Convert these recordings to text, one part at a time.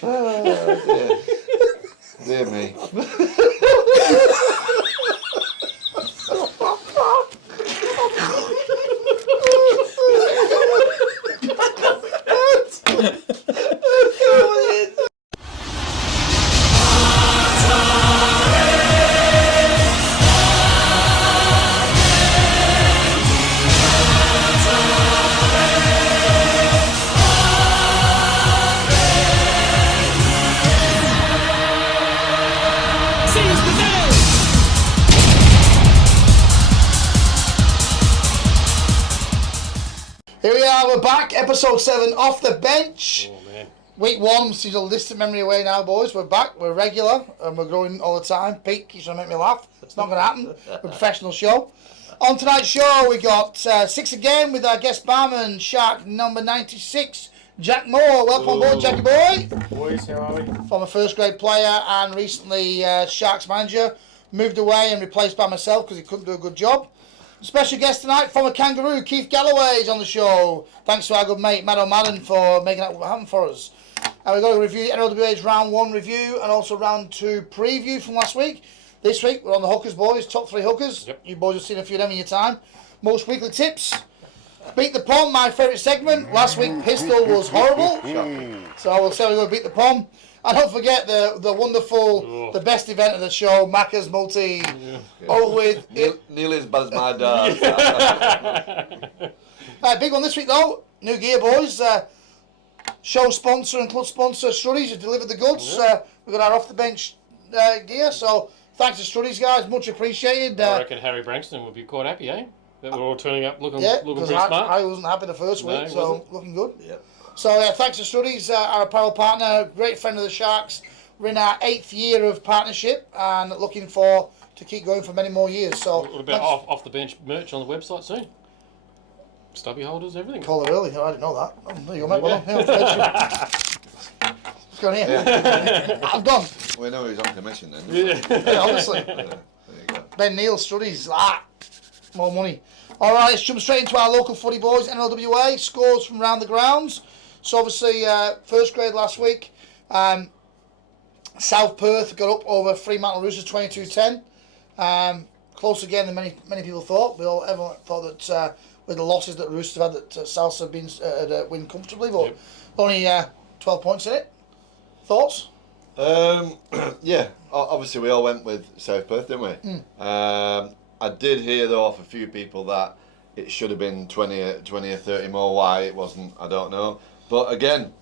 Dear me. Here we are, we're back, episode 7, Off the Bench. Oh, man. Week 1 seems a distant memory away now, boys. We're back, we're regular, and we're growing all the time. Pete keeps trying to make me laugh. It's not going to happen. We're a professional show. On tonight's show, we got 6 again with our guest barman, Shark number 96, Jack Moore. Welcome on board, Jackie boy. Boys, how are we? Former first grade player and recently Sharks manager. Moved away and replaced by myself because he couldn't do a good job. Special guest tonight, former Kangaroo, Keith Galloway is on the show. Thanks to our good mate, Matt O'Madden, for making that happen for us. And we've got to review NLWA's Round 1 review and also Round 2 preview from last week. This week, we're on the hookers, boys, top 3 hookers. Yep. You boys have seen a few of them in your time. Most weekly tips. Beat the Pom, my favourite segment. Last week, Pistol was horrible. So we'll say we're going to beat the Pom. And don't forget the wonderful, the best event of the show, Macca's Multi. Over with... Nearly as bad as my dad. Big one this week though, new gear boys. Show sponsor and club sponsor Struddies have delivered the goods. We've got our off the bench gear, so thanks to Struddies guys, much appreciated. I reckon Harry Brankston would be quite happy, eh? That we're all turning up looking pretty smart. I wasn't happy the first week, No, so wasn't. looking good. Yeah. So thanks to Struddies, our apparel partner, great friend of the Sharks. We're in our 8th year of partnership and looking to keep going for many more years. So What about off the bench merch on the website soon? Stubby holders, everything. Call it early. I didn't know that. Oh, there you go, mate. Well done. What's going on here? Yeah. I'm gone. We know he's on commission then. Yeah, honestly. There you go. Ben Neal, Struddies, more money. All right, let's jump straight into our local footy boys, NLWA. Scores from round the grounds. So obviously, first grade last week, South Perth got up over Fremantle Roosters 22-10. Close again than many people thought. Everyone thought that with the losses that Roosters had, that South had been win comfortably, but only 12 points in it. Thoughts? Yeah, obviously we all went with South Perth, didn't we? I did hear though off a few people that it should have been 20 or 30 more. Why it wasn't, I don't know. But again,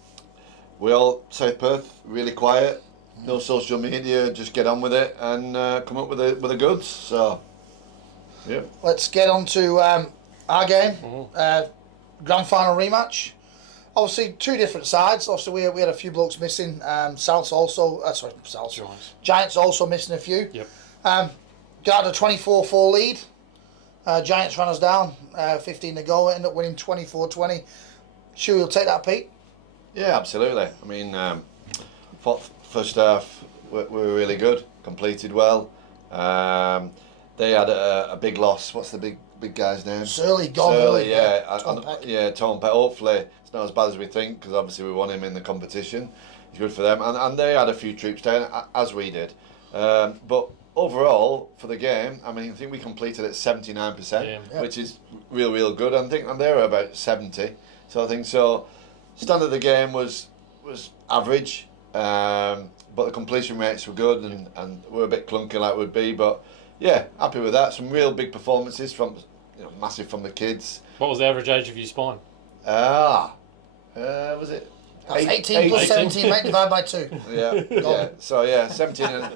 South Perth, really quiet, no social media, just get on with it and come up with the goods. So, yeah. Let's get on to our game, grand final rematch. Obviously, 2 different sides. Obviously, we had a few blokes missing. Giants also missing a few. Yep. Got a 24-4 lead. Giants ran us down, 15 to go. Ended up winning 24-20. Sure, you'll take that, Pete? Yeah, absolutely. I mean, first half we were really good, completed well. They had a big loss. What's the big guy's name? Surly, gone Surly, early. yeah. Tom Peck. Yeah, Tom Peck. Hopefully it's not as bad as we think, because obviously we won him in the competition. It's good for them. And they had a few troops down, as we did. But overall, for the game, I mean, I think we completed at 79%, which is real good. And they were about 70. So I think standard of the game was average, but the completion rates were good and we're a bit clunky like we'd be. But yeah, happy with that. Some real big performances massive from the kids. What was the average age of your spine? Was it? That's 18 plus 17, mate, divided by 2. Yeah. So yeah, 17 and a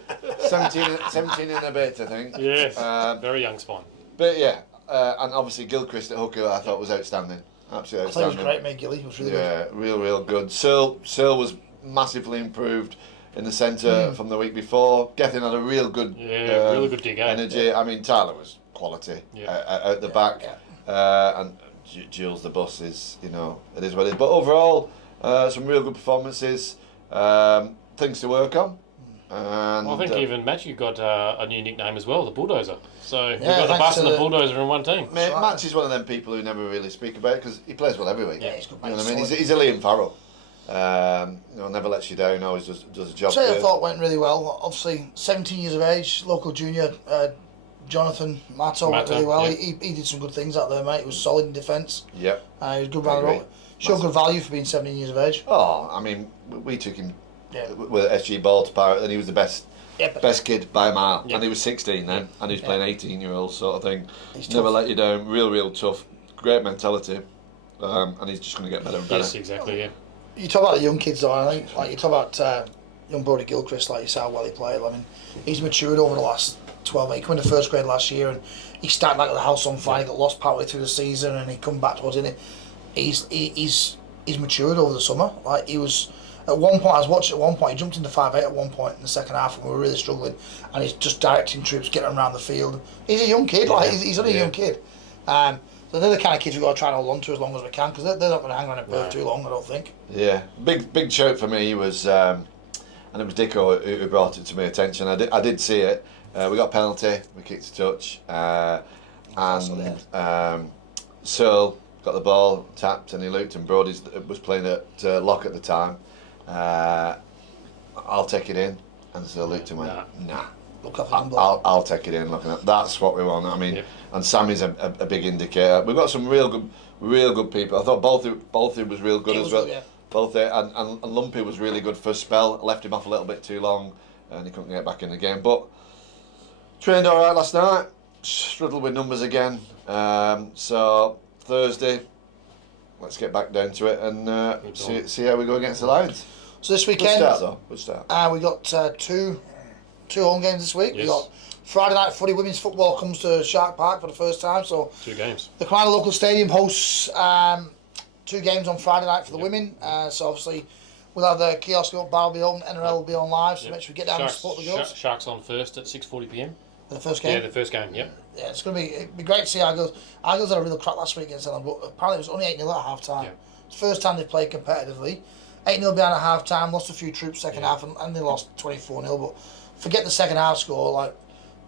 bit, I think. Yes. Very young spine. But yeah, and obviously Gilchrist at hooker I thought was outstanding. Absolutely I thought outstanding. he was great, mate, Gilly. He was really good. Yeah, real good. Searle was massively improved in the centre from the week before. Gethin had a real good really good dig, energy. Yeah. I mean, Tyler was quality out the back. And Jules the bus is, it is what it is. But overall, some real good performances. Things to work on. And, I think even Matthew got a new nickname as well, the Bulldozer. So you've Yeah, got the thanks bus to and the the- Bulldozer in one team. Mate, Match is one of them people who never really speak about it because he plays well every week. Yeah, he's good, mate. You know what I mean? He's a Liam Farrell. Never lets you down. Always does a job. So I thought went really well. Obviously, 17 years of age, local junior. Jonathan Matto went really well. Yeah. He did some good things out there, mate. He was solid in defence. Yep. He was good round the road. Showed good value for being 17 years of age. Oh, I mean, we took him with SG ball to Pirate, and he was the best kid by a mile. And he was 16 then, and he was playing 18-year-olds sort of thing. He's never let you down. Real tough. Great mentality, and he's just going to get better and better. Yes, exactly. Yeah. You talk about the young kids though. I think like you talk about young Brody Gilchrist, like you saw how well he played. I mean, he's matured over the last 12. He came into first grade last year, and he started like the house on fire. He got lost partway through the season, and he come back towards it. He's matured over the summer. Like he was at one point, I was watching at one point. He jumped into 5'8" at one point in the second half, and we were really struggling. And he's just directing troops, getting them around the field. He's a young kid. Like he's only a young kid. So they're the kind of kids we've got to try and hold on to as long as we can, because they're not going to hang around at birth too long, I don't think. Yeah, big shout for me was, and it was Dicko who brought it to my attention. I did see it. We got a penalty, we kicked a touch, and Searle got the ball tapped, and he looked, and Brody was playing at lock at the time. I'll take it in, and Searle looked and went, nah. I'll take it in. Looking at that's what we want. I mean, and Sammy's a big indicator. We've got some real good people. I thought Bolthy was real good as well. Bolthy and Lumpy was really good for a spell. Left him off a little bit too long, and he couldn't get back in the game. But trained all right last night. Struggled with numbers again. So Thursday, let's get back down to it and see how we go against the Lions. So this weekend, good start. We got two home games this week. Yes. We got Friday night footy. Women's football comes to Shark Park for the first time. So 2 games. The Crown local stadium hosts 2 games on Friday night for the women. So obviously we'll have the kiosk up, bar will be open, NRL will be on live. So make sure we get down and support the girls. Sharks on first at 6:40 p.m. The first game. Yeah, the first game. Yep. Yeah, it'd be great to see our girls. Our girls had a real crack last week against them, but apparently it was only 8-0 at half time. It's the first time they've played competitively. 8-0 behind at half time, lost a few troops second half, and they lost 24-0. But forget the second half score. Like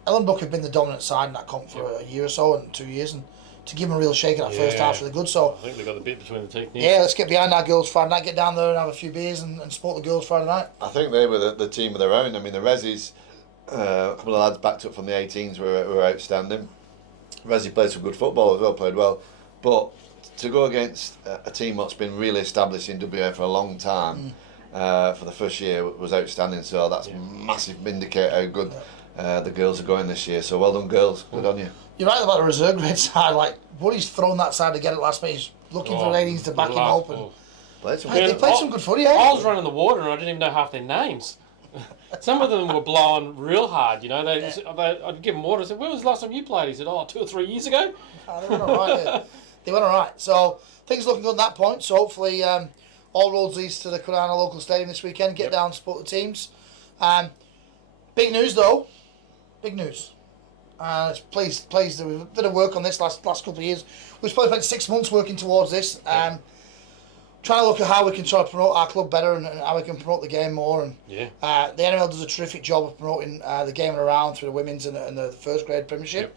Ellenbrook had been the dominant side in that comp for a year or so, and 2 years, and to give them a real shake in that first half really good. So I think they got the bit between the teeth. Yeah, let's get behind our girls Friday night. Get down there and have a few beers and support the girls Friday night. I think they were the team of their own. I mean, the Rezzies, a couple of lads backed up from the 18s were outstanding. Rezzy played some good football as well, played well, but to go against a team that's been really established in WA for a long time, for the first year was outstanding. So that's a massive indicator how good the girls are going this year. So well done, girls. Good on you. You're right about the reserve grade side. Like Woody's thrown that side to get it last minute. He's looking for ladies to back him up. And they played some good footy. I was running the water and I didn't even know half their names. Some of them were blowing real hard. You know, I'd give them water. I said, "When was the last time you played?" He said, "2 or 3 years ago." They went all right. They went all right. So things looking good at that point. So hopefully all roads leads to the Corana local stadium this weekend. Get down and support the teams. Big news though. Big news. It's pleased that we've a bit of work on this last couple of years. We've probably spent 6 months working towards this. Trying to look at how we can try to promote our club better and how we can promote the game more. And the NRL does a terrific job of promoting the game around through the women's and the first grade premiership.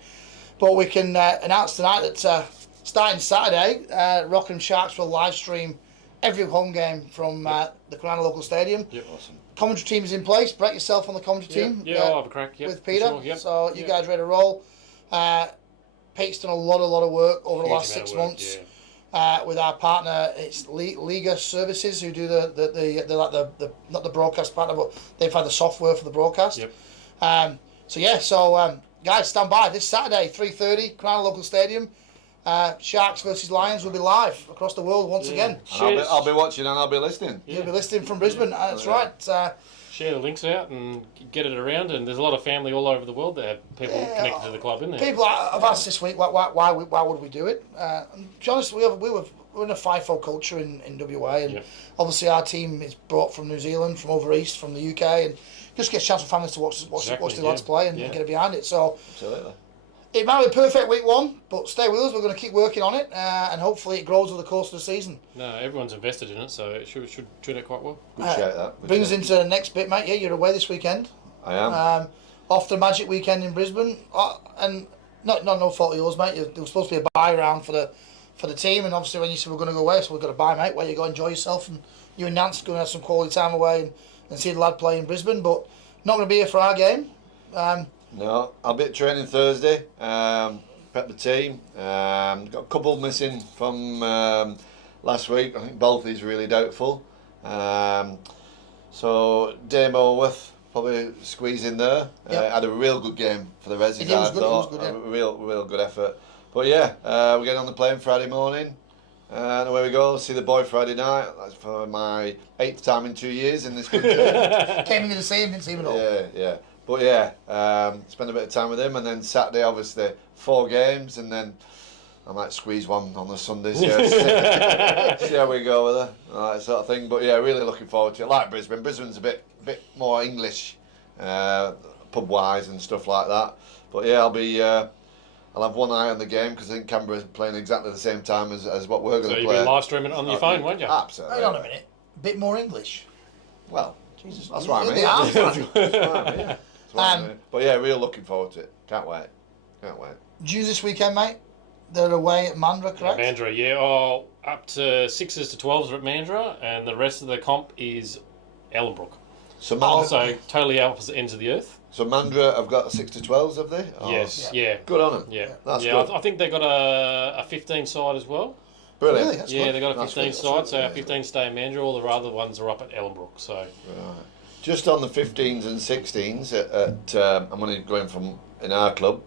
But we can announce tonight that starting Saturday, Rockham Sharks will live stream every home game from the Corana local stadium. Awesome. Commentary team is in place. Brett, yourself on the commentary team. I'll have a crack. With Peter. Sure, So you guys ready to roll? Pete's done a lot of work over the last 6 months. With our partner, it's Liga Services, who do they're like the not the broadcast partner, but they've had the software for the broadcast. So guys, stand by this Saturday, 3:30, Crown Local Stadium. Sharks versus Lions will be live across the world once again. I'll be watching and I'll be listening. You'll be listening from Brisbane. That's right. Share the links out and get it around, and there's a lot of family all over the world that have people connected to the club, isn't there? People have asked this week why would we do it? And to be honest, we're in a FIFO culture in WA, and obviously our team is brought from New Zealand, from over east, from the UK, and just get a chance for families to watch the lads play and get it behind it. So absolutely. It might be perfect week 1, but stay with us. We're going to keep working on it, and hopefully it grows over the course of the season. No, everyone's invested in it, so it should turn out quite well. Good shout, that. Brings us into the next bit, mate. Yeah, you're away this weekend. I am. Off the Magic weekend in Brisbane, and not no fault of yours, mate. There was supposed to be a buy round for the team, and obviously when you said we're going to go away, so we've got to buy, mate. Where you go enjoy yourself and you and Nance going to have some quality time away and see the lad play in Brisbane, but not going to be here for our game. No, I'll be at training Thursday. Prep the team. Got a couple missing from last week. I think both is really doubtful. So Dame Orworth probably squeeze in there. Yep. Had a real good game for the Resi. It was good, it was good, yeah. A real good effort. But yeah, we're getting on the plane Friday morning. And away we go. See the boy Friday night. That's for my 8th time in 2 years in this country. Came in the same, didn't see him at all. Yeah. But yeah, spend a bit of time with him, and then Saturday obviously 4 games, and then I might squeeze one on the Sunday. See how we go with it, that sort of thing. But yeah, really looking forward to it. Like Brisbane. Brisbane's a bit more English, pub wise and stuff like that. But yeah, I'll have one eye on the game because I think Canberra's playing exactly the same time as what we're going to play. So you'll be live streaming it on your phone, won't you? Absolutely. Hang on a minute. A bit more English. Well, Jesus, that's what I mean. That's what I mean. But yeah, really looking forward to it. Can't wait. Dues this weekend, mate. They're away at Mandurah, correct? Mandurah, yeah. Oh, up to 6s to 12s are at Mandurah, and the rest of the comp is Ellenbrook. So So totally opposite ends of the earth. So Mandurah have got a 6 to 12s, have they? Oh, Yes, yeah. Good on them. Yeah, That's yeah. good. I think they got a 15 side as well. Brilliant. Really? That's Yeah, good. they got a That's 15 good. side, so Yeah. our 15 stay in Mandurah. All the other ones are up at Ellenbrook. So Right. Just on the 15s and 16s, I'm only going from in our club,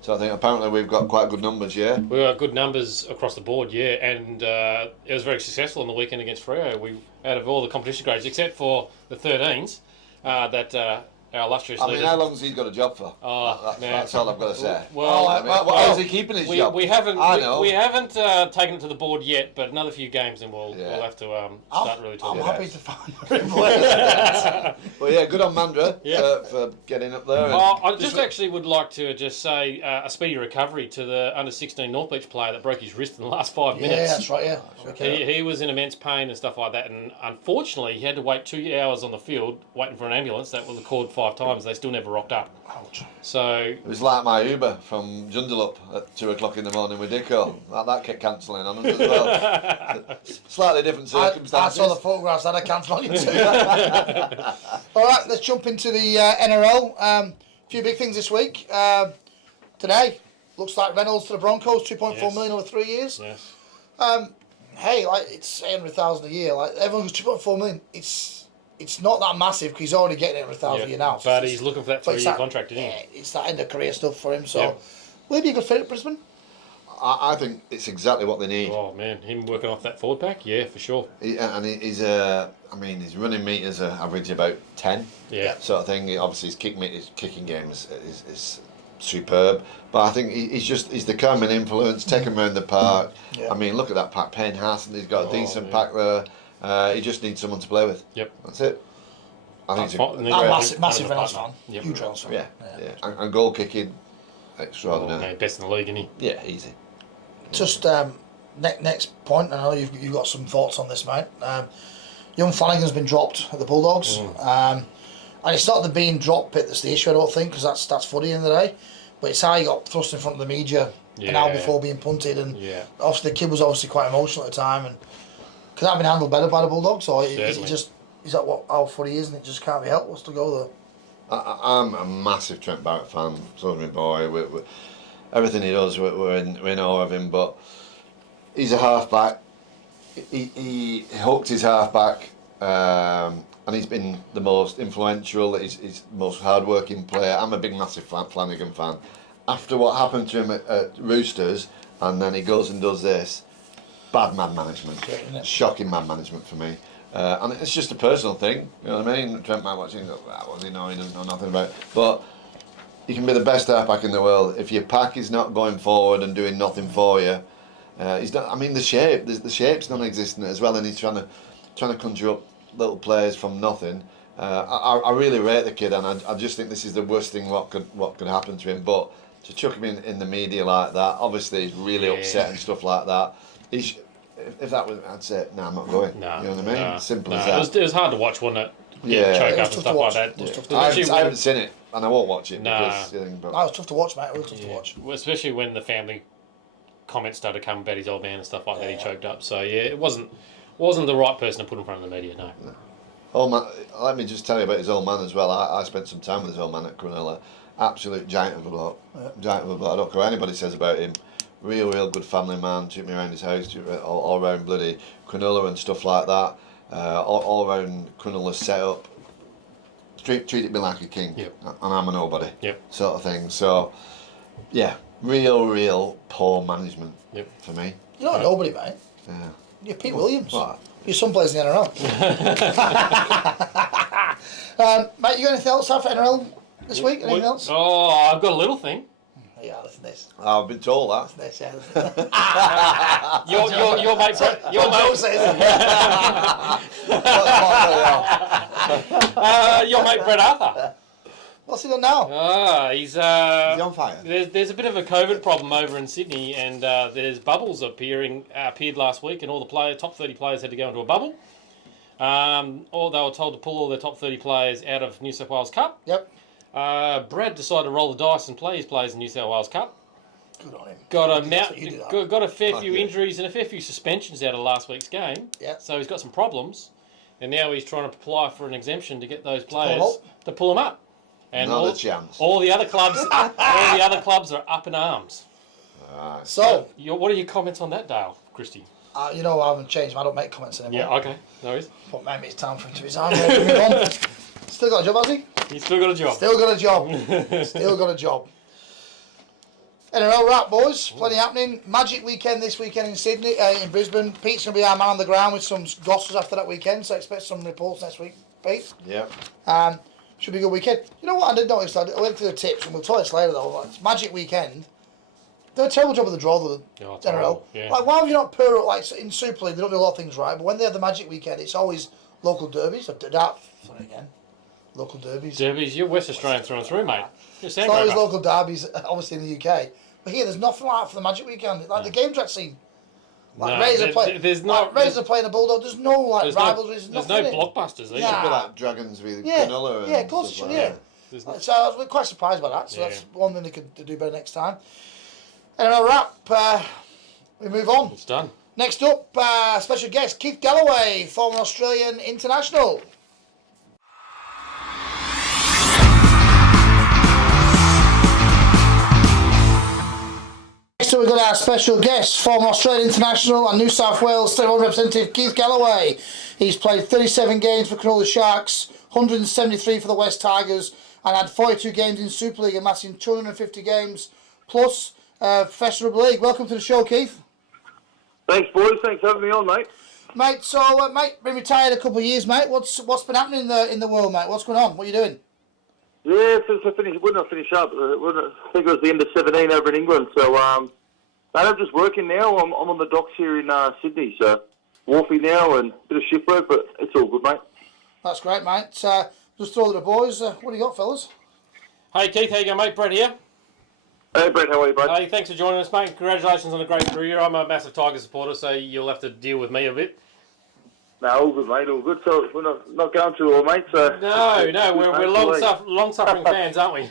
so I think apparently we've got quite good numbers, yeah? we got good numbers across the board, yeah, and it was very successful on the weekend against Freo. We out of all the competition grades, except for the 13s, that our illustrious I mean, leaders. how long's he got a job for? Oh, man. That's all I've got to say. Well, I mean, how's he keeping his job? we haven't I know. we haven't taken it to the board yet, but another few games and we'll have to start really I'm talking. happy to find a replacement. Well, yeah, good on Mandurah Yeah. for getting up there. And I just actually would like to just say a speedy recovery to the under-16 North Beach player that broke his wrist in the last 5 minutes. Yeah, that's right, yeah. Okay. He was in immense pain and stuff like that, and unfortunately, he had to wait 2 hours on the field waiting for an ambulance. That was called 5 times. They still never rocked up. Ouch. So it was like my Uber from Joondalup at 2 o'clock in the morning with Dicko. That kept cancelling on us as well. Slightly different I circumstances. saw the photographs that I cancelled on you too. All right, let's jump into the NRL. A few big things this week. Today, looks like Reynolds to the Broncos, 2.4 million over 3 years. yes. Hey, like it's 800,000 a year. Like everyone goes 2.4 million. It's not that massive because he's already getting 800,000 a year now. So But it's- he's looking for that but it's 3-year contract, isn't he? Yeah, it's that end of career stuff for him. So, Yeah. will he be a good fit at Brisbane? I think it's exactly what they need. Oh man, him working off that forward pack, yeah, for sure. He's his running meters are average about 10. Yeah. Sort of thing. Obviously, his kicking game is superb. But I think he's the calming influence. Take him around the park. Yeah. I mean, look at that pack. Payne Hassan, he's got a decent yeah. pack there. He just needs someone to play with. Yep. That's it. I think it's And a then- I'm massive Under Reynolds the fan. partner. Yep. Huge Reynolds fan. yeah. And goal kicking, Oh, extraordinary. man, best in the league, isn't he? Yeah, easy. Just next point. I know you've got some thoughts on this, mate. Young Flanagan's been dropped at the Bulldogs, and it's not the being dropped bit that's the issue. I don't think because that's footy in the day, but it's how he got thrust in front of the media an hour before being punted, and obviously the kid was obviously quite emotional at the time, and could that have been handled better by the Bulldogs, or is it just is that what how footy is and it just can't be helped? What's to go there? I'm a massive Trent Barrett fan. So is my boy. Everything he does, we're in awe of him. But he's a halfback. He hooked his halfback, and he's been the most influential. He's the most hard-working player. I'm a big, massive Flanagan fan. After what happened to him at Roosters, and then he goes and does this, bad man management. Shocking man management for me. And it's just a personal thing, you know what I mean? Trent might watch it and go, well, he doesn't know nothing about it. But you can be the best halfback in the world. If your pack is not going forward and doing nothing for you, he's not. I mean, the shape's non-existent as well, and he's trying to conjure up little players from nothing. I really rate the kid, and I just think this is the worst thing what could happen to him. But to chuck him in the media like that, obviously he's really upset and stuff like that. If that was, I'd say, no, I'm not going. No, you know what I mean? no, Simple no. as that. It was hard to watch, wasn't it? Yeah. Choke It was up and tough stuff to like watch. that. It was tough to I watch. Especially haven't seen it, and I won't watch it Nah. because but That was tough to watch, mate. It was tough to watch. Especially when the family comments started coming about his old man and stuff like that. He choked up. So yeah, it wasn't wasn't the right person to put in front of the media. No. Old man, let me just tell you about his old man as well. I spent some time with his old man at Cronulla. Absolute giant of a bloke. Giant of a bloke. I don't care what anybody says about him. Real good family man. Took me around his house, took me all around bloody Cronulla and stuff like that. All around Cronulla setup. Treated me like a king. Yep. And I'm a nobody. Yep. Sort of thing. So, yeah, real poor management. Yep. For me. You're not nobody, mate. Yeah. You're Pete Williams. What? You're someplace in the NRL. Mate, you got anything else for NRL this week? Anything else? Oh, I've got a little thing. Yeah, listen to this. I've been told that. Listen to this, yeah. Your mate Brett. Your mate Brett Arthur. What's he done now? He's on fire? There's a bit of a COVID problem over in Sydney, and there's bubbles appeared last week, and all the top 30 players had to go into a bubble. Or they were told to pull all their top 30 players out of New South Wales Cup. Yep. Brad decided to roll the dice and play his players in New South Wales Cup. Good on him. Got a fair few injuries and a fair few suspensions out of last week's game. Yeah. So he's got some problems, and now he's trying to apply for an exemption to get those players to pull them up. And Not a chance. all the other clubs, are up in arms. So, What are your comments on that, Dale, Christie? I haven't changed. I don't make comments anymore. Yeah, okay, no worries. But maybe it's time for him to resign. Move on. Still got a job, has he? He's still got a job. Still got a job. Still got a job. NRL wrap, boys. Plenty happening. Magic weekend this weekend in Sydney, in Brisbane. Pete's going to be our man on the ground with some gossip after that weekend, so expect some reports next week, Pete. Yeah. Should be a good weekend. You know what I did notice? I went through the tips, and we'll tell this later though. It's Magic weekend. They did a terrible job of the draw, the NRL. Yeah. Like, why would you not put it, like, in Super League, they don't do a lot of things right, but when they have the Magic weekend, it's always local derbies. Local derbies. Derbies, you're West Australian through and through, mate. It's always local derbies, obviously in the UK. But here, there's nothing like that for the Magic weekend. Like the games I've seen. Like Razor playing the Bulldog. There's no rivalries. There's no blockbusters. Either. It's a bit like Dragons with Cronulla. Yeah, of course, So I was quite surprised by that. So that's one thing they could do better next time. And a wrap. We move on. It's done. Next up, special guest Keith Galloway, former Australian international. So we've got our special guest, former Australian international and New South Wales State representative Keith Galloway. He's played 37 games for Cronulla Sharks, 173 for the West Tigers, and had 42 games in Super League, amassing 250 games plus Professional Rugby League. Welcome to the show, Keith. Thanks, boys. Thanks for having me on, mate. Mate, so been retired a couple of years, mate. What's been happening in the world, mate? What's going on? What are you doing? Yeah, since I finished, when I finished up, I think it was the end of 17 over in England. So, mate, I'm just working now. I'm on the docks here in Sydney, so wharfy now and a bit of shift work, but it's all good, mate. That's great, mate. Just throw to the boys. What do you got, fellas? Hey, Keith, how you going, mate? Brett here. Hey, Brett, how are you, bud? Hey, thanks for joining us, mate. Congratulations on a great career. I'm a massive Tiger supporter, so you'll have to deal with me a bit. No, all good, mate, all good. So we're not going too well, mate. So No, we're long-suffering fans, aren't we?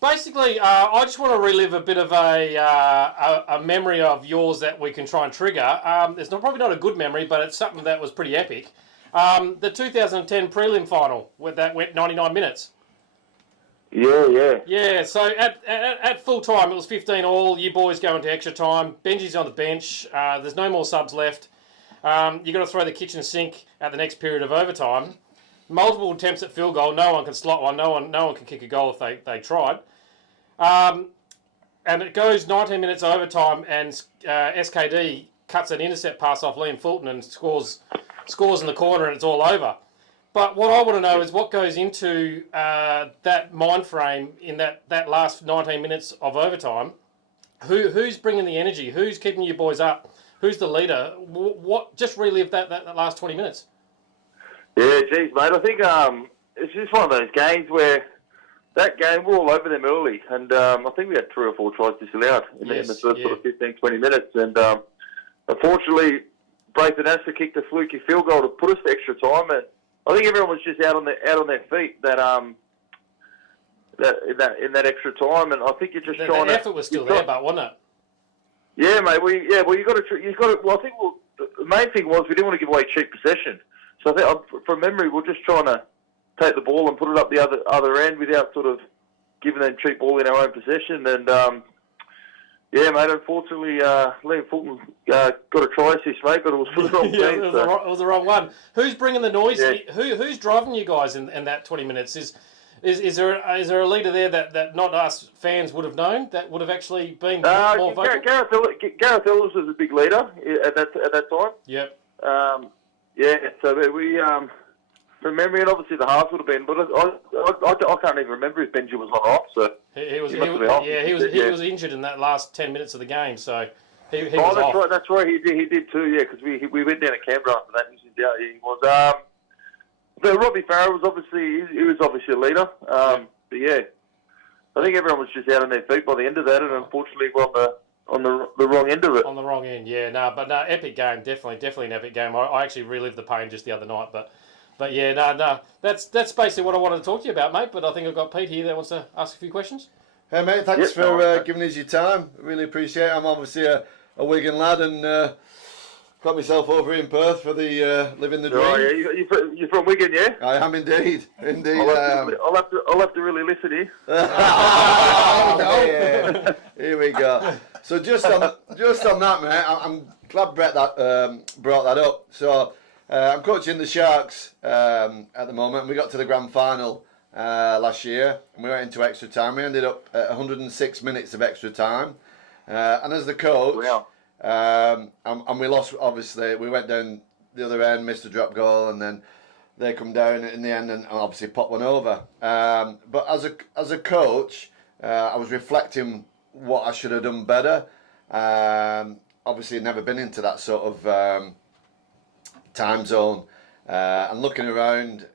Basically, I just want to relive a bit of a memory of yours that we can try and trigger. It's probably not a good memory, but it's something that was pretty epic. The 2010 prelim final, that went 99 minutes. Yeah. Yeah, so at full time, it was 15 all. You boys go into extra time. Benji's on the bench. There's no more subs left. You've got to throw the kitchen sink at the next period of overtime. Multiple attempts at field goal. No one can slot one. No one can kick a goal if they tried. And it goes 19 minutes overtime, and SKD cuts an intercept pass off Liam Fulton and scores in the corner, and it's all over. But what I want to know is what goes into that mind frame in that last 19 minutes of overtime. Who's bringing the energy? Who's keeping you boys up? Who's the leader? What? Just relive that last 20 minutes. Yeah, geez, mate. I think it's just one of those games where that game, we're all over them early. And I think we had 3 or 4 tries disallowed in the first sort of 15, 20 minutes. And unfortunately, Brayton Astor kicked a fluky field goal to put us to extra time. And I think everyone was just out on their feet in that extra time, and I think you're just trying to. The effort was still there, but wasn't it? Yeah, mate. Well, you got to. Well, I think the main thing was we didn't want to give away cheap possession. So I think, from memory, we're just trying to take the ball and put it up the other end without sort of giving them cheap ball in our own possession. And yeah, mate. Unfortunately, Liam Fulton got a try assist, mate, but it was for the wrong team. It was the wrong one. Who's bringing the noise? Yeah. Who's driving you guys in that 20 minutes? Is there a leader there that not us fans would have known, that would have actually been more vocal? Gareth Ellis was a big leader at that time. Yep. Yeah, so we from memory, and obviously the halves would have been, but I can't even remember if Benji was on or off. So he was injured in that last 10 minutes of the game, so he was off. Right, that's right. He did too. Yeah, because we went down to Canberra after that. He was. But Robbie Farah was obviously a leader. But yeah, I think everyone was just out on their feet by the end of that, and unfortunately we're on the wrong end of it. On the wrong end, yeah. No, epic game, definitely an epic game. I actually relived the pain just the other night, but yeah, no. That's basically what I wanted to talk to you about, mate. But I think I've got Pete here that wants to ask a few questions. Hey mate, thanks for giving us your time. Really appreciate it. I'm obviously a Wigan lad and got myself over in Perth for the living the dream. Oh yeah, you're from Wigan, yeah? I am indeed. I'll have to really listen here. Yeah. Here we go. So just on that, mate, I'm glad Brett brought that up. So I'm coaching the Sharks at the moment, and we got to the grand final last year, and we went into extra time. We ended up at 106 minutes of extra time, and as the coach. Wow. And we lost, obviously. We went down the other end, missed a drop goal, and then they come down in the end and obviously pop one over. But as a coach, I was reflecting what I should have done better. Obviously, never been into that sort of time zone. And looking around,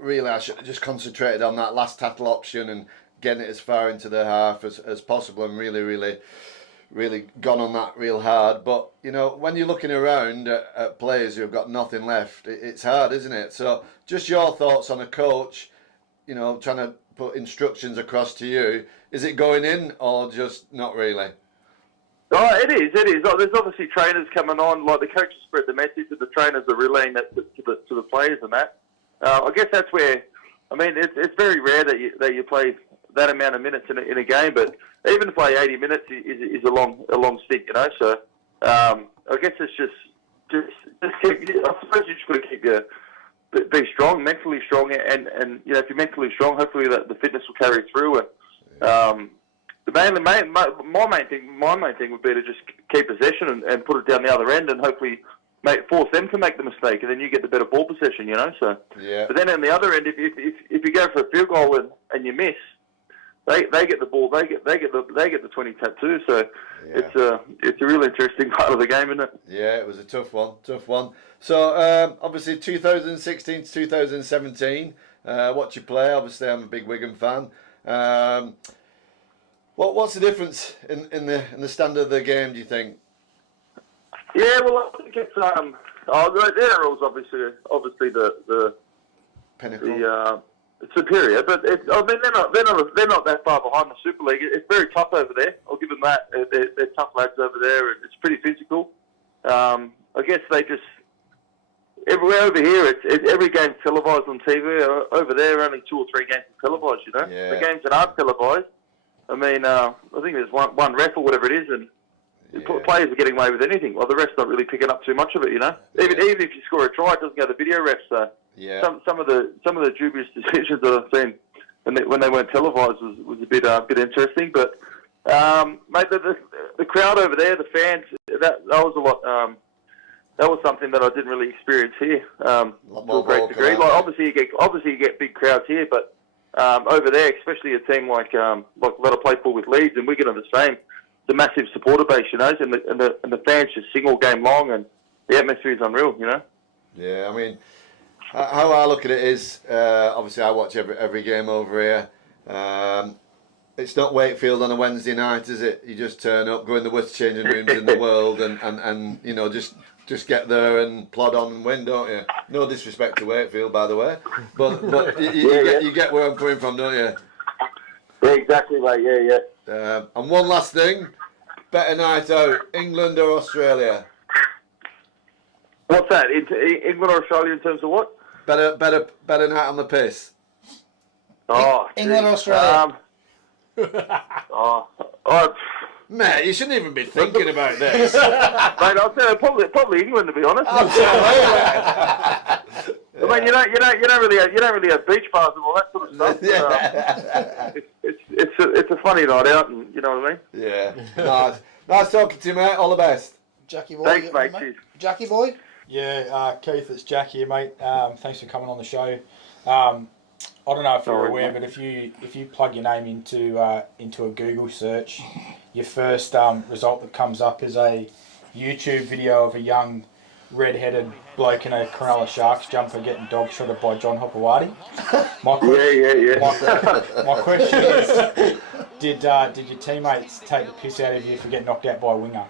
really I should have just concentrated on that last tackle option and getting it as far into the half as possible, and really gone on that real hard. But when you're looking around at players who have got nothing left, it's hard, isn't it? So just your thoughts on a coach, trying to put instructions across to you. Is it going in or just not really? Oh, it is. Like, there's obviously trainers coming on, like the coaches spread the message and the trainers are relaying that to the players and that. I guess that's where, it's very rare that you play that amount of minutes in a game, but even to play 80 minutes is a long stint, So I guess it's just I suppose you just got to keep be strong, mentally strong, and if you're mentally strong, hopefully the fitness will carry through. And my main thing would be to just keep possession and put it down the other end, and hopefully force them to make the mistake, and then you get the better ball possession, So yeah. But then on the other end, if you go for a field goal and you miss. They get the ball. They get the 20 too. So yeah. It's a really interesting part of the game, isn't it? Yeah, it was a tough one. So obviously 2016 to 2017, watch you play. Obviously, I'm a big Wigan fan. What's the difference in the standard of the game? Do you think? Yeah, well, I think it's the NRL is obviously the pinnacle. Superior, but they're not that far behind the Super League. It's very tough over there. I'll give them that. They're tough lads over there. It's pretty physical. I guess they just everywhere over here. Every game's televised on TV. Over there, only 2 or 3 games are televised. Yeah. The games that aren't televised. I think there's one ref or whatever it is, and players are getting away with anything. Well, the ref's not really picking up too much of it. Even if you score a try, it doesn't go to the video ref. So. Yeah. Some of the dubious decisions that I've seen when they weren't televised was a bit interesting. But mate, the crowd over there, the fans, that was a lot. That was something that I didn't really experience here to a great degree. Like obviously you get big crowds here, but over there, especially a team like that I play for with Leeds and Wigan are the same. It's a massive supporter base, and the fans just sing all game long, and the atmosphere is unreal, Yeah, how I look at it is, obviously I watch every game over here. It's not Wakefield on a Wednesday night, is it? You just turn up, go in the worst changing rooms in the world, and just get there and plod on and win, don't you? No disrespect to Wakefield, by the way, but you get where I'm coming from, don't you? Yeah, exactly, mate. Yeah. And one last thing, better night out, England or Australia? What's that? England or Australia in terms of what? Better night on the piss. Oh, England or Australia? Mate, you shouldn't even be thinking about this. Mate, I'll say probably England, to be honest. I mean, you don't really have beach bars and all that sort of stuff. Yeah. It's a funny night out, and you know what I mean. Yeah. Nice talking to you, mate. All the best. Jackie boy. Thanks, mate. Cheers. Jackie boy. Yeah, Keith, it's Jack here, mate. Thanks for coming on the show. I don't know if you're aware, but if you plug your name into a Google search, your first result that comes up is a YouTube video of a young red-headed bloke in a Cronulla Sharks jumper getting dog-shotted by John Hopewadi. My question is, did your teammates take the piss out of you for getting knocked out by a winger?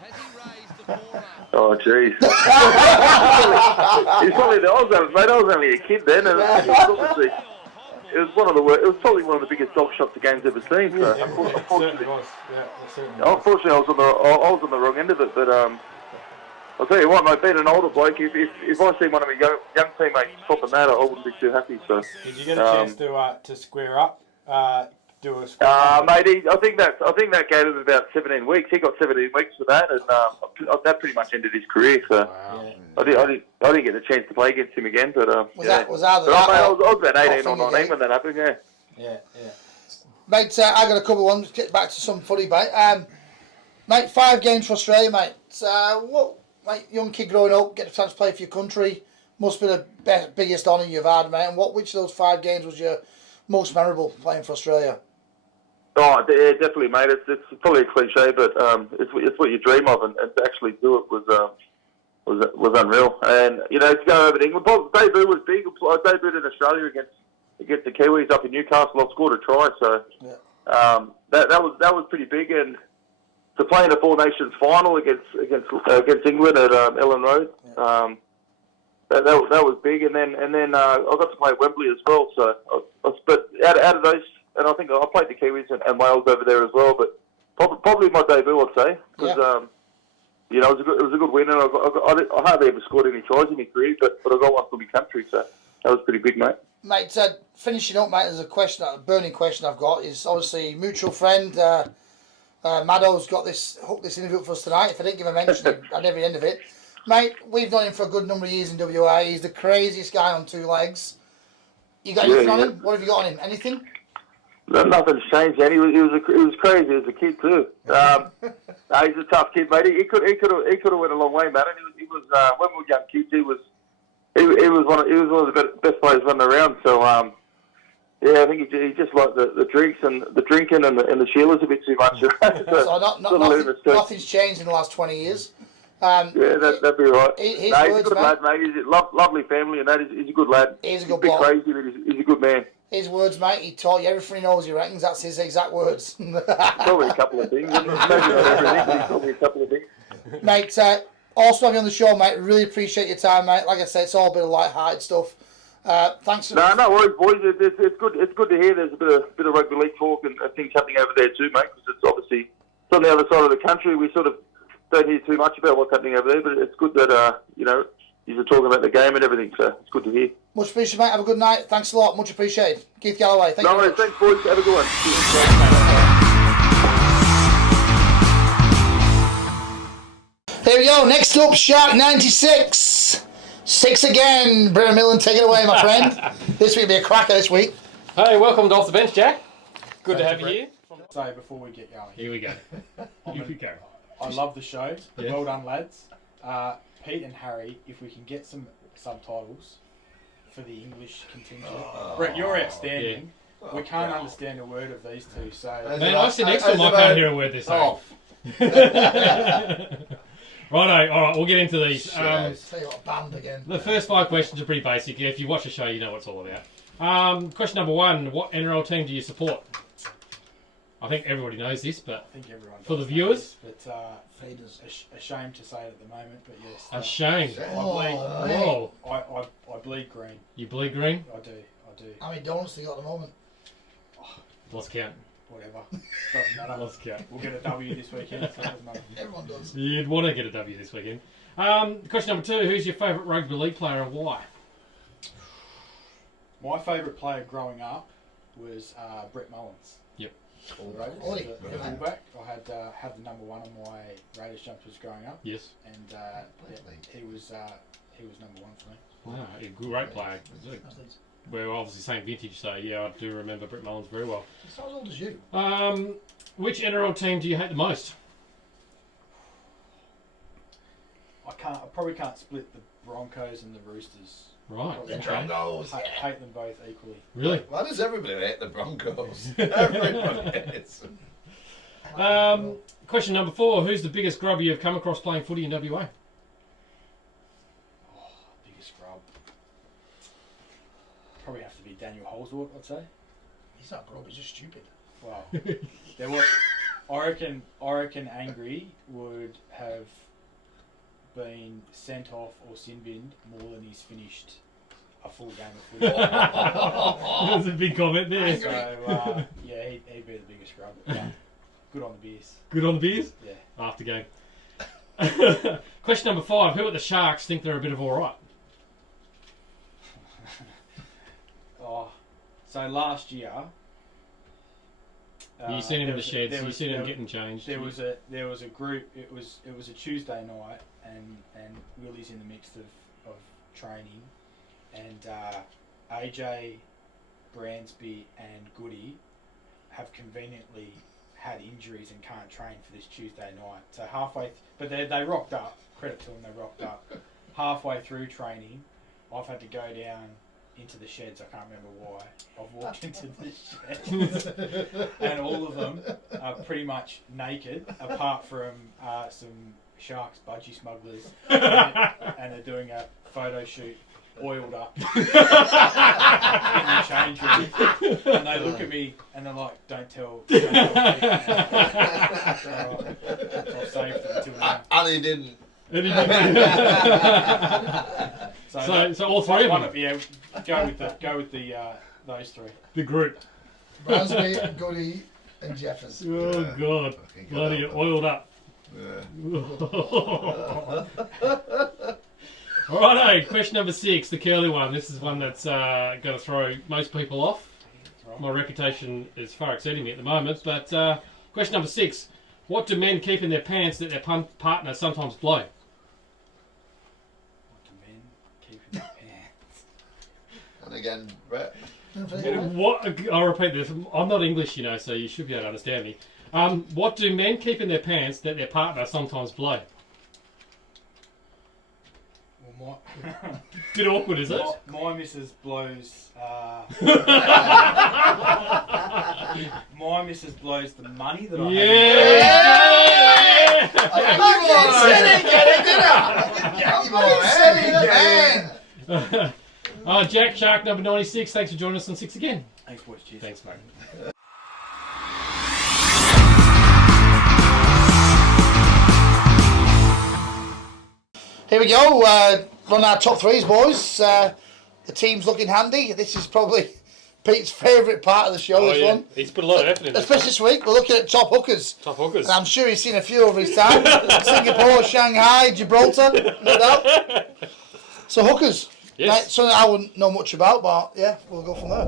Oh, jeez. He's probably mate. I was only a kid then, and it was probably one of the biggest dog shots the game's ever seen. So unfortunately, I was on the wrong end of it. But I'll tell you what, mate. Being an older bloke, if I see one of my young teammates popping that, I wouldn't be too happy. So did you get a chance to square up? Do a square up? Mate, I think that gave him about 17 weeks. He got 17 weeks for that, and that pretty much ended his career. So I didn't get the chance to play against him again. But I was about 18 or 19 when that happened. Yeah. Mate, I got a couple of ones. Get back to some footy, mate. Mate, 5 games for Australia, mate. Mate, young kid growing up, get a chance to play for your country. Must be the biggest honour you've had, mate. And which of those 5 games was your most memorable playing for Australia? Oh, yeah, definitely, mate. It's probably a cliche, but it's what you dream of, and to actually do it was unreal. And to go over to England, debut was big. I debuted in Australia against the Kiwis up in Newcastle. I scored a try, so that was pretty big. And to play in a Four Nations final against England at Ellen Road, that was big. And then I got to play at Wembley as well. So, but out of those. And I think I played the Kiwis and Wales over there as well, but probably my debut, I'd say, because it was a good win, and I hardly ever scored any tries in my career, but I got one for my country, so that was pretty big, mate. Mate, finishing up, mate, there's a burning question I've got. Is obviously mutual friend Maddo's got hooked this interview up for us tonight. If I didn't give a mention at every end of it, mate, we've known him for a good number of years in WA. He's the craziest guy on 2 legs. You got anything on him? What have you got on him? Anything? Nothing's changed, and he was crazy as a kid too. He's a tough kid, mate. He could have went a long way, man. And he was when we were young kids, he was one of the best players running around. So I think he just liked the drinks and the drinking and the Sheilas a bit too much. So nothing's changed in the last 20 years. That'd be right. He's a good lad, mate. He's a lovely family, and he's a good lad. He's a good bloke. Crazy, but he's a good man. His words, mate, he taught you everything he knows, he reckons. That's his exact words. Probably a couple of things. Maybe not everything, but probably a couple of things. Mate, also have you on the show, mate. Really appreciate your time, mate. Like I said, it's all a bit of light-hearted stuff. Thanks for... No worries, boys. It's good to hear there's a bit of rugby league talk and things happening over there too, mate, because it's obviously it's on the other side of the country. We sort of don't hear too much about what's happening over there, but it's good that, you're talking about the game and everything, so it's good to hear. Much appreciated, mate. Have a good night. Thanks a lot. Much appreciated. Keith Galloway. Thank you. No worries. Thanks, boys. Have a good one. Here we go. Next up, Shark 96. 6 again. Brennan Millen, take it away, my friend. This week will be a cracker this week. Hey, welcome to Off the Bench, Jack. Good to have you here. So before we get going. Here we go. Here we go. I love the show. Yeah. Well done, lads. Pete and Harry, if we can get some subtitles for the English contingent. Brett, you're outstanding. Yeah. We can't understand a word of these two, so... Man, I sit next to them, I can't hear a word they're saying. Righto, alright, we'll get into these. Tell you what, banned again. The first 5 questions are pretty basic. If you watch the show, you know what it's all about. Question number 1, what NRL team do you support? I think everybody knows this, but I think everyone for the viewers... But ashamed to say it at the moment, but yes. Ashamed? I bleed green. You bleed green? I do. How many donuts do you got at the moment? Lost count. whatever. Doesn't matter. Lost count. We'll get a W this weekend, so it doesn't matter. Everyone does. You'd want to get a W this weekend. Question number 2, who's your favourite rugby league player and why? My favourite player growing up was Brett Mullins. Yep. The fullback. I had the number 1 on my Raiders jumpers growing up. Yes. And he was number 1 for me. Wow, a great player. We're obviously same vintage, so yeah, I do remember Brett Mullins very well. He's not as old as you. Which NRL team do you hate the most? I probably can't split the Broncos and the Roosters. Right. The Okay. Broncos. Hate them both equally. Really? Why does everybody hate the Broncos? Everybody hates them. Question number 4, who's the biggest grubber you've come across playing footy in WA? Biggest grub. Probably have to be Daniel Holsworth, I'd say. He's not broke, he's just stupid. Well, there were. I reckon Angry would have been sent off or sin binned more than he's finished a full game of footy. There's a big comment there. So yeah, he'd be the biggest grub. Yeah. Good on the beers. Good on the beers? Yeah. After game. Question number 5, who at the Sharks think they're a bit of alright? So last year. You've seen him in the sheds. You've seen him getting changed. There was a group. It was a Tuesday night, and Willie's in the mix of training, and AJ, Bransby, and Goody have conveniently had injuries and can't train for this Tuesday night. So but they rocked up. Credit to them, they rocked up. Halfway through training, I've had to go down into the sheds. I can't remember why. I've walked into the sheds and all of them are pretty much naked apart from some Sharks budgie smugglers and they're doing a photo shoot oiled up in the change room, and they look at me and they're like, don't tell Pete." So I've saved them until now. And he didn't. So all three of them? Yeah, go with the those three. The group. Bransby, Goody, and Jeffers. Oh God, bloody oiled up. Alright, question number 6, the curly one. This is one that's going to throw most people off. My reputation is far exceeding me at the moment. But question number 6, what do men keep in their pants that their partner sometimes blow? What do men keep in their pants? And again, Brett. What? I'll repeat this. I'm not English, you know, so you should be able to understand me. What do men keep in their pants that their partner sometimes blow? Well, Bit awkward, is it? my missus blows. My missus blows the money that I Yeah! Jack Shark number 96. Thanks for joining us on 6 again. Thanks, boys. Cheers. Thanks, mate. Here we go, run our top threes, boys. The team's looking handy. This is probably Pete's favourite part of the show, this one. He's put a lot of effort in Especially this week, we're looking at top hookers. Top hookers. And I'm sure he's seen a few over his time. Singapore, Shanghai, Gibraltar, no doubt. So hookers. Yes. Right, something I wouldn't know much about, but yeah, we'll go from there.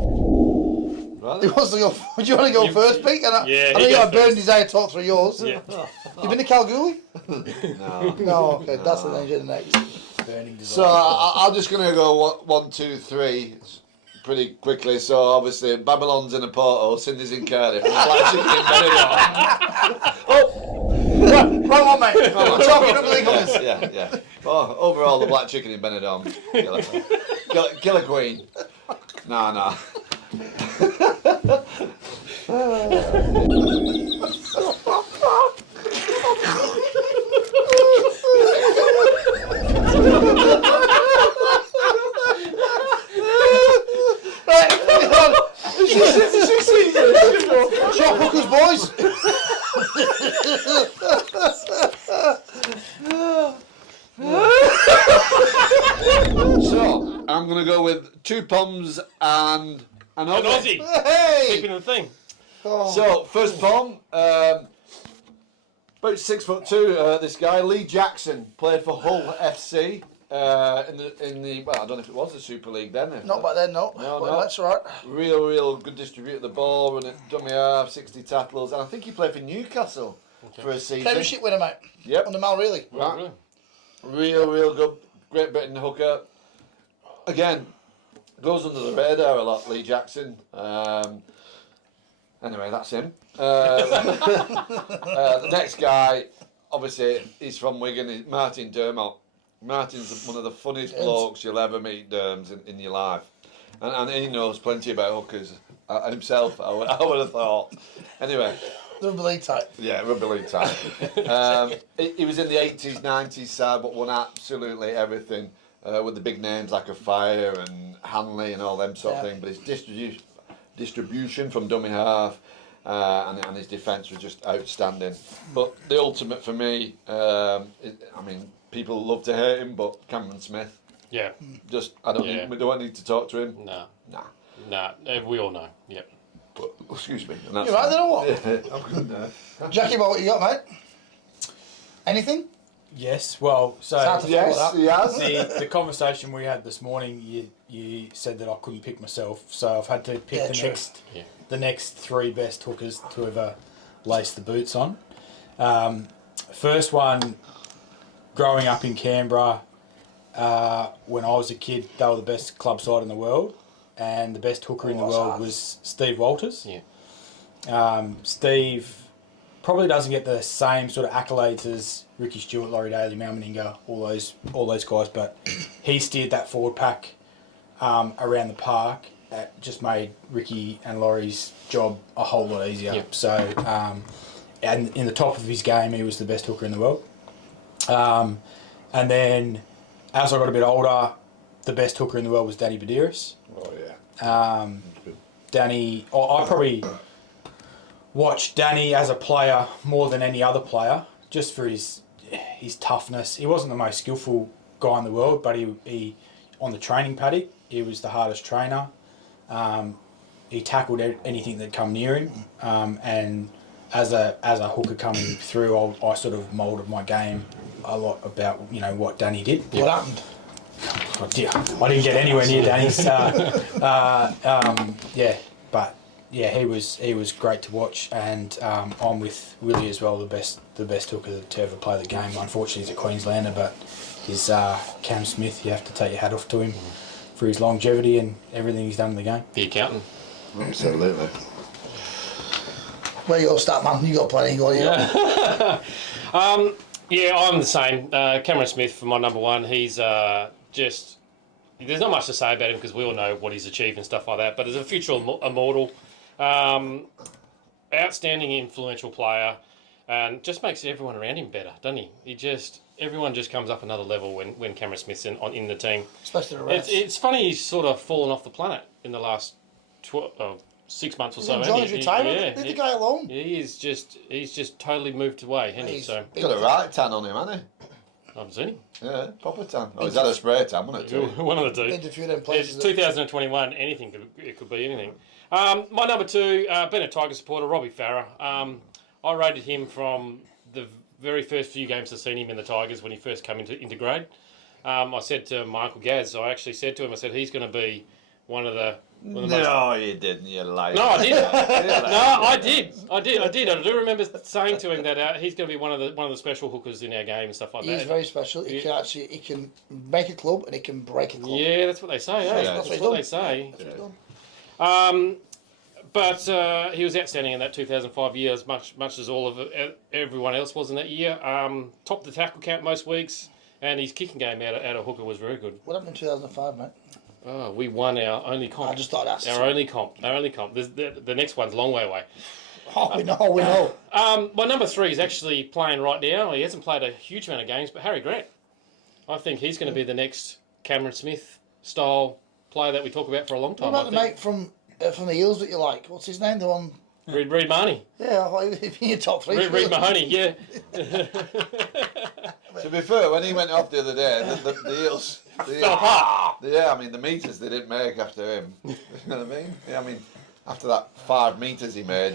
Rather? He wants to go. Would you want to go first, Pete? Yeah, I he know you goes got a burning first. desire to talk through yours. Yeah. You been to Kalgoorlie? No. No, okay, that's the danger next. Burning desire. So I'm just going to go 1, 2, 3 pretty quickly. So obviously Babylon's in Oporto, Cindy's in Cardiff, and Black Chicken in Benidorm. Wrong one, mate. I'm talking up the hookers. Yeah. Oh, overall, the Black Chicken in Benidorm. Killer Queen. No. Top hookers, boys. So I'm going to go with Two Poms and an An Aussie. Aussie. Hey! Keeping the thing. So, first Pom, about 6'2", this guy, Lee Jackson, played for Hull FC in the well, I don't know if it was the Super League then. Not back then, no. No. That's all right. Real good distributor of the ball, run it dummy half, 60 tackles, and I think he played for Newcastle for a season. Premiership winner, mate. Yep. Under Mal, really. Right. Real good, great bit in hooker. Again, goes under the radar a lot, Lee Jackson. Anyway, that's him. The next guy, obviously, he's from Wigan, is Martin Dermott. Martin's one of the funniest blokes you'll ever meet, Derms, in your life. And he knows plenty about hookers himself, I would have thought. Anyway. Rugby league type. Yeah, rugby league type. He was in the 80s, 90s side, but won absolutely everything with the big names like a Fire and Hanley and all them sort of thing. But his distribution from dummy half and his defence was just outstanding. But the ultimate for me, I mean, people love to hate him, but Cameron Smith. Yeah. Just, do I need to talk to him? No. Nah. We all know. Yep. But, excuse me. You're right, then, or what? I'm good now. Jackie, what you got, mate? Anything? Yes, well, so Yes, he has. the conversation we had this morning, you said that I couldn't pick myself, so I've had to pick the next three best hookers to ever lace the boots on. First one, growing up in Canberra, when I was a kid, they were the best club side in the world, and the best hooker in the world was Steve Walters. Yeah. Steve probably doesn't get the same sort of accolades as Ricky Stewart, Laurie Daly, Mal Meninga, all those guys, but he steered that forward pack around the park. That just made Ricky and Laurie's job a whole lot easier. Yep. So, and in the top of his game, he was the best hooker in the world. And then, as I got a bit older, the best hooker in the world was Danny Badiris. Oh, yeah. Danny, I probably watched Danny as a player more than any other player, just for his toughness. He wasn't the most skillful guy in the world, but he on the training paddock, he was the hardest trainer. He tackled anything that come near him, and as a hooker coming through, I sort of moulded my game a lot about what Danny did. What happened? Oh dear, I didn't get anywhere near Danny's. But he was great to watch, and I'm with Willie as well, the best hooker to ever play the game. Unfortunately, he's a Queenslander, but he's Cam Smith. You have to take your hat off to him for his longevity and everything he's done in the game. The accountant. Absolutely. Where you got to start, man? You got plenty. Yeah, I'm the same. Cameron Smith for my number one. He's just... There's not much to say about him because we all know what he's achieved and stuff like that, but as a future immortal, outstanding influential player, and just makes everyone around him better, doesn't he? Everyone just comes up another level when Cameron Smith's in the team. Especially the rest. It's funny he's sort of fallen off the planet in the last 6 months or so. He's enjoying his retirement. Leave the guy alone. He's just totally moved away, hasn't he? So He's got a right tan on him, hasn't he? I haven't seen him. Yeah, proper tan. Oh, is that a spray tan, wasn't it, too? One of the two. Been to a few of them places. It's 2021. It could be anything. My number two, been a Tiger supporter, Robbie Farah. I rated him from the very first few games I've seen him in the Tigers when he first came into grade. I said to my Uncle Gaz, I actually said to him, I said, he's going to be one of the No, you didn't, you liar. No, I didn't. I did. I do remember saying to him that he's going to be one of the special hookers in our game and stuff like that. He's very special. He can make a club and he can break a club. Yeah, that's what they say. That's what they say. But he was outstanding in that 2005 year, as much as all of everyone else was in that year. Topped the tackle count most weeks, and his kicking game out of hooker was very good. What happened in 2005, mate? Oh, we won our only comp. I just thought that's our only comp. The next one's a long way away. Oh, we know. My number three is actually playing right now. He hasn't played a huge amount of games, but Harry Grant. I think he's going to be the next Cameron Smith style player that we talk about for a long time. What about the mate from the Eels that you like? What's his name? The one. Reed Mahoney. Yeah, if in your top three. Reed Mahoney, yeah. To be fair, when he went off the other day, the Eels fell apart. Yeah, I mean the meters they didn't make after him. You know what I mean? Yeah, I mean after that 5 metres he made.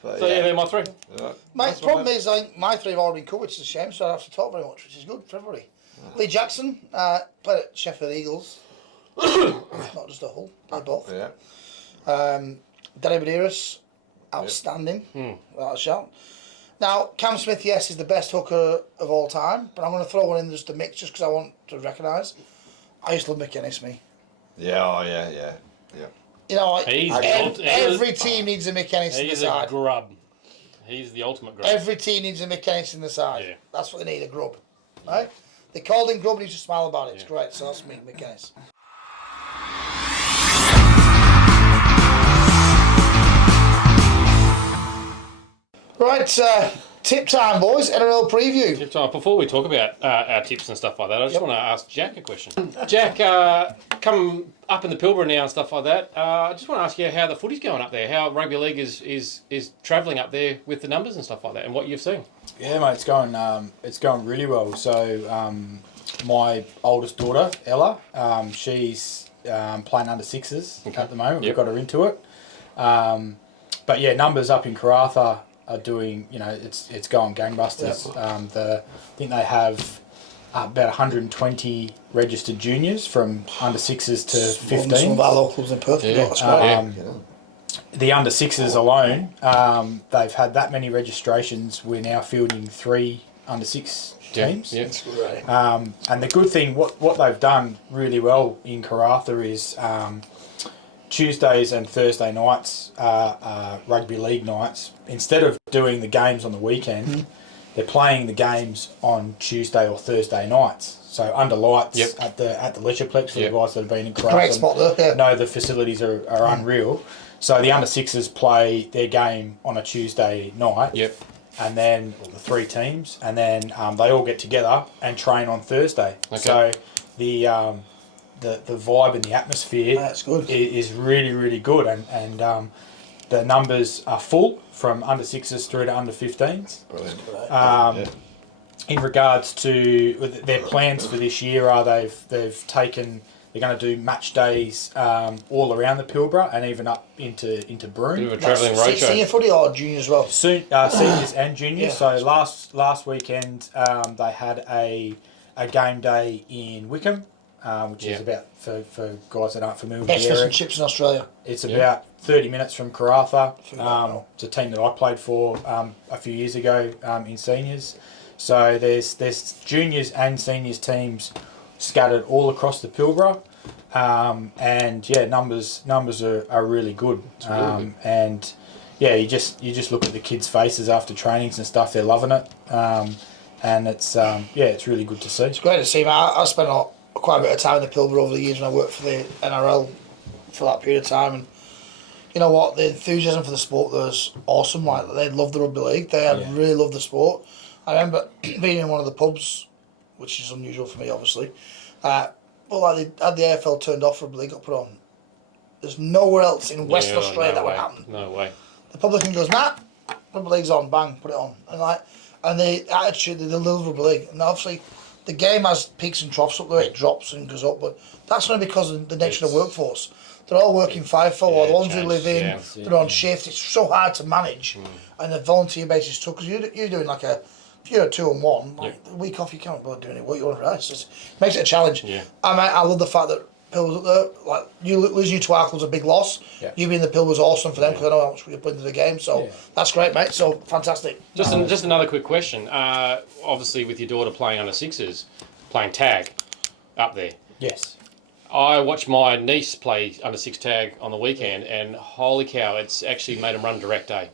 But, So yeah, they're my three. Yeah. My problem is, I think my three have already been covered, which is a shame, so I don't have to talk very much, which is good for everybody. Lee Jackson, played at Sheffield Eagles. Not just a Hull, played both. Yeah. Danny Medeiros, outstanding, without a shout. Now, Cam Smith, yes, is the best hooker of all time, but I'm going to throw one in just to mix, just because I want to recognise. I used to love Mick Ennis, me. Yeah, oh yeah. You know, like, He's every team needs a Mick Ennis in the He's side. a grub. He's the ultimate grub. Every team needs a Mick Ennis in the side. Yeah. That's what they need, a grub. Right? They called him grub and he used to smile about it. It's great. So that's me, Mick Ennis. Right, tip time, boys. NRL preview. Tip time. Before we talk about our tips and stuff like that, I just want to ask Jack a question. Jack, come up in the Pilbara now and stuff like that. I just want to ask you how the footy's going up there. How rugby league is travelling up there with the numbers and stuff like that, and what you've seen. Yeah, mate, it's going really well. So my oldest daughter Ella, she's playing under sixes at the moment. We've got her into it. But yeah, numbers up in Karratha are doing, it's going gangbusters. I think they have about 120 registered juniors from under sixes to 15. Some of our locals in Perth. The under sixes alone, they've had that many registrations. We're now fielding 3 under six teams. Yeah. That's good, right? And the good thing, what they've done really well in Karratha is Tuesdays and Thursday nights are rugby league nights. Instead of doing the games on the weekend, they're playing the games on Tuesday or Thursday nights. So under lights at the Leisureplexx for the guys that have been in Karratha. Great spot there. No, the facilities are unreal. So the under sixes play their game on a Tuesday night. Yep. And then the 3 teams, and then they all get together and train on Thursday. Okay. So the vibe and the atmosphere That's good. is really, really good, and the numbers are full from under sixes through to under 15s. Brilliant. In regards to their plans for this year, they're going to do match days all around the Pilbara and even up into Broome. Bit of a travelling roadshow. Senior footy or junior as well? Seniors and juniors. Yeah. So last weekend they had a game day in Wickham, which is about, for guys that aren't familiar with Best the fish area, and chips in Australia. it's about 30 minutes from Karratha. It's a team that I played for a few years ago in seniors. So there's juniors and seniors teams scattered all across the Pilbara. And yeah, numbers are really good. Really good. And yeah, you just look at the kids' faces after trainings and stuff; they're loving it. And it's it's really good to see. It's great to see, man. I spent quite a bit of time in the Pilbara over the years when I worked for the NRL for that period of time, and you know what, the enthusiasm for the sport was awesome. Like, they loved the rugby league. They had really loved the sport. I remember being in one of the pubs, which is unusual for me, obviously. Well, like, they had the AFL turned off, rugby league got put on. There's nowhere else in Western Australia that would happen. No way. The publican goes, nah, rugby league's on, bang, put it on. And the attitude, the love of rugby league. And obviously, the game has peaks and troughs up there, it drops and goes up, but that's only because of the nature of the workforce. They're all working FIFO, or the ones who live in, they're on shift. It's so hard to manage, and the volunteer basis too, because you're doing like if you're a 2-on-1, like, the week off you can't bother doing it, what you want to rest. It makes it a challenge. Yeah. I love the fact that Pilbara's up there. Like, losing you to Arkle's a big loss. Yeah. You being the Pilbara's awesome for them, because I know how much we put into the game. So that's great, mate. So fantastic. Just another quick question. Obviously, with your daughter playing under sixes, playing tag up there. Yes. I watched my niece play under six tag on the weekend, and holy cow, it's actually made them run direct, eh?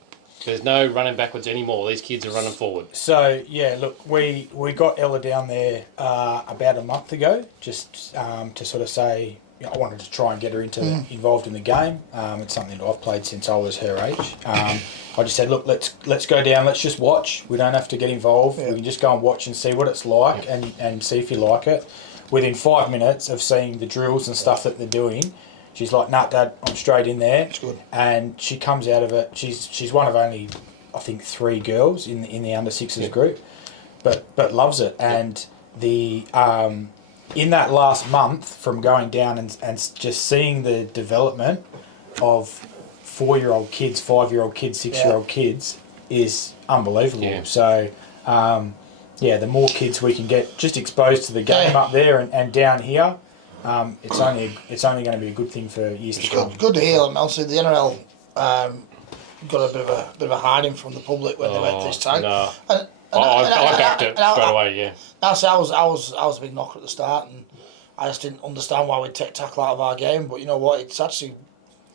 There's no running backwards anymore. These kids are running forward. So yeah, look, we got Ella down there about a month ago, just to sort of say, I wanted to try and get her involved in the game. It's something that I've played since I was her age. I just said, look, let's go down. Let's just watch. We don't have to get involved. We can just go and watch and see what it's like, and see if you like it. Within 5 minutes of seeing the drills and stuff that they're doing, she's like, nah, Dad, I'm straight in there. That's good. And she comes out of it. She's one of only, I think, 3 girls in the under sixes group, but loves it. And the in that last month from going down and just seeing the development of 4-year-old kids, 5-year-old kids, 6-year-old kids is unbelievable. Yeah. So, the more kids we can get just exposed to the game up there and down here, it's only going to be a good thing for years to come. Good to hear. Obviously, the NRL got a bit of a hiding from the public when they went this time. No. I backed it straight away. Yeah. That's I was a big knocker at the start, and I just didn't understand why we'd take tackle out of our game. But you know what? It's actually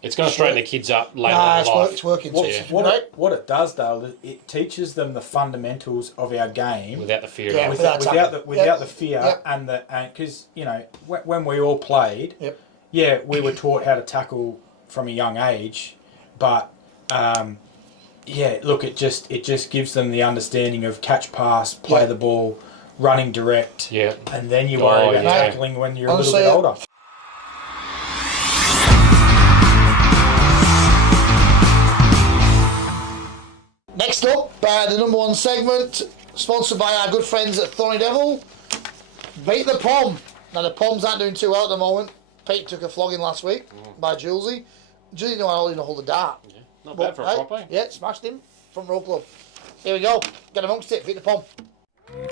going to straighten the kids up later in life. It's working. What it does, Dale, it teaches them the fundamentals of our game without the fear. Yeah, without the fear and because when we all played, we were taught how to tackle from a young age, but look, it just gives them the understanding of catch, pass, play the ball, running direct, and then you worry about tackling when you're honestly, a little bit older. Next up, the number one segment, sponsored by our good friends at Thorny Devil, Beat the Pom. Now the Poms aren't doing too well at the moment. Pete took a flogging last week by Julesy. Julesy didn't know how to hold the dart. Yeah, not bad for a proper. Yeah, smashed him from row club. Here we go. Get amongst it. Beat the Pom. 18,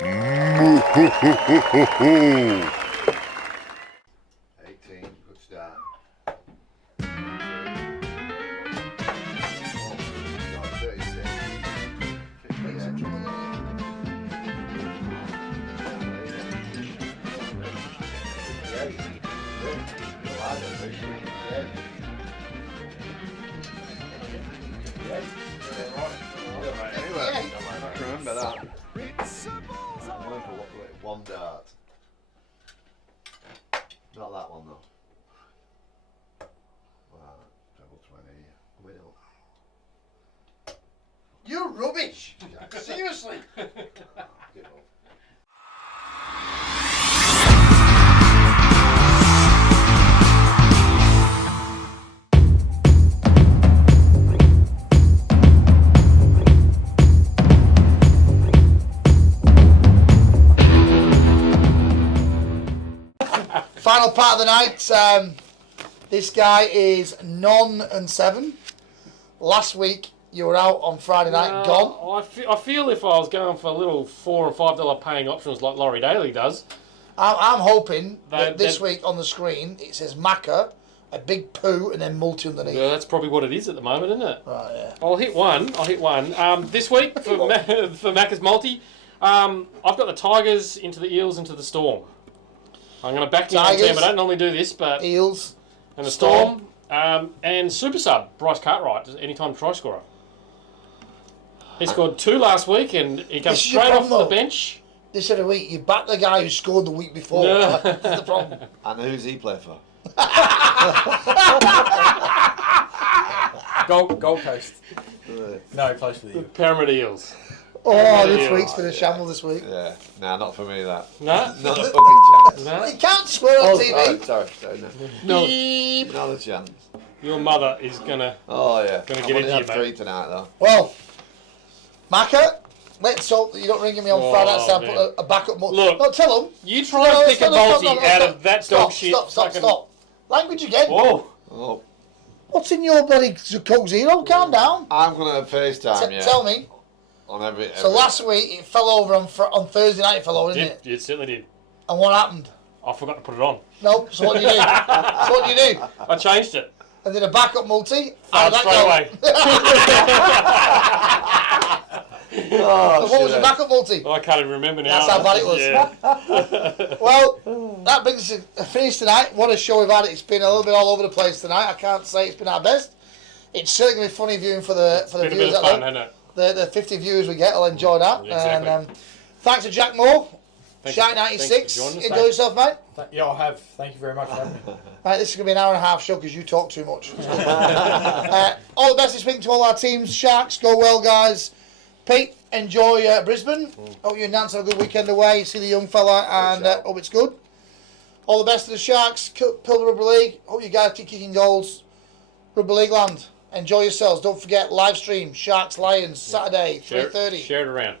good start. Remember that. I'm going for one dart. Not that one though. Wow, double 20. Whittle. You're rubbish. Seriously. Give up. Final part of the night. This guy is 9-7. Last week you were out on Friday night, gone. I feel if I was going for a little $4 or $5 paying options like Laurie Daly does. I'm hoping that this week on the screen it says Macca, a big poo, and then multi underneath. Yeah, that's probably what it is at the moment, isn't it? Right, yeah. I'll hit one. This week for Macca's multi, I've got the Tigers into the Eels into the Storm. I'm going to back the team. I don't normally do this, but Eels and the Storm, and super sub Bryce Cartwright, anytime try scorer. He scored 2 last week, and he comes straight off the bench. This other week, you back the guy who scored the week before. No. That's the problem. And who's he play for? Gold Coast. No, he plays for the Parramatta Eels. Oh, this week's been a shambles this week. Yeah, not for me that. No? Not a fucking chance. No? You can't swear on TV. Oh, sorry, no. Beep. Not a chance. Your mother is gonna. Oh yeah. Gonna I'm get into you, have 3 mate. tonight though. Well, Macca, let's hope that you don't ring me on Friday so I put a backup multi. Look, no, tell him. You try and pick a multi out of that dog shit. Stop. Language again. Whoa. Oh. What's in your bloody Coke Zero? Calm down. I'm gonna FaceTime. Tell me. On every. So last week it fell over on Thursday night. It fell over, didn't it? It certainly did. And what happened? I forgot to put it on. No. So what do you do? I changed it. And did a backup multi. Straight away. What was the backup multi? I can't even remember now. That's how bad it was. Yeah. Well, that brings us a finish tonight. What a show we've had. It's been a little bit all over the place tonight. I can't say it's been our best. It's certainly going to be funny viewing for the viewers. Been a bit of fun, hasn't it? The 50 viewers we get will enjoy that. Exactly. And thanks to Jack Moore. Shark 96. Enjoy yourself, mate. Yeah, I have. Thank you very much for having me. Right, this is going to be an hour and a half show because you talk too much. All the best this week to all our teams. Sharks, go well, guys. Pete, enjoy Brisbane. Hope you and Nance have a good weekend away. See the young fella and hope it's good. All the best to the Sharks. Pilbara Rugby League. Hope you guys keep kicking goals. Rugby League land. Enjoy yourselves. Don't forget, live stream, Sharks Lions, Saturday, 3:30. Share it around.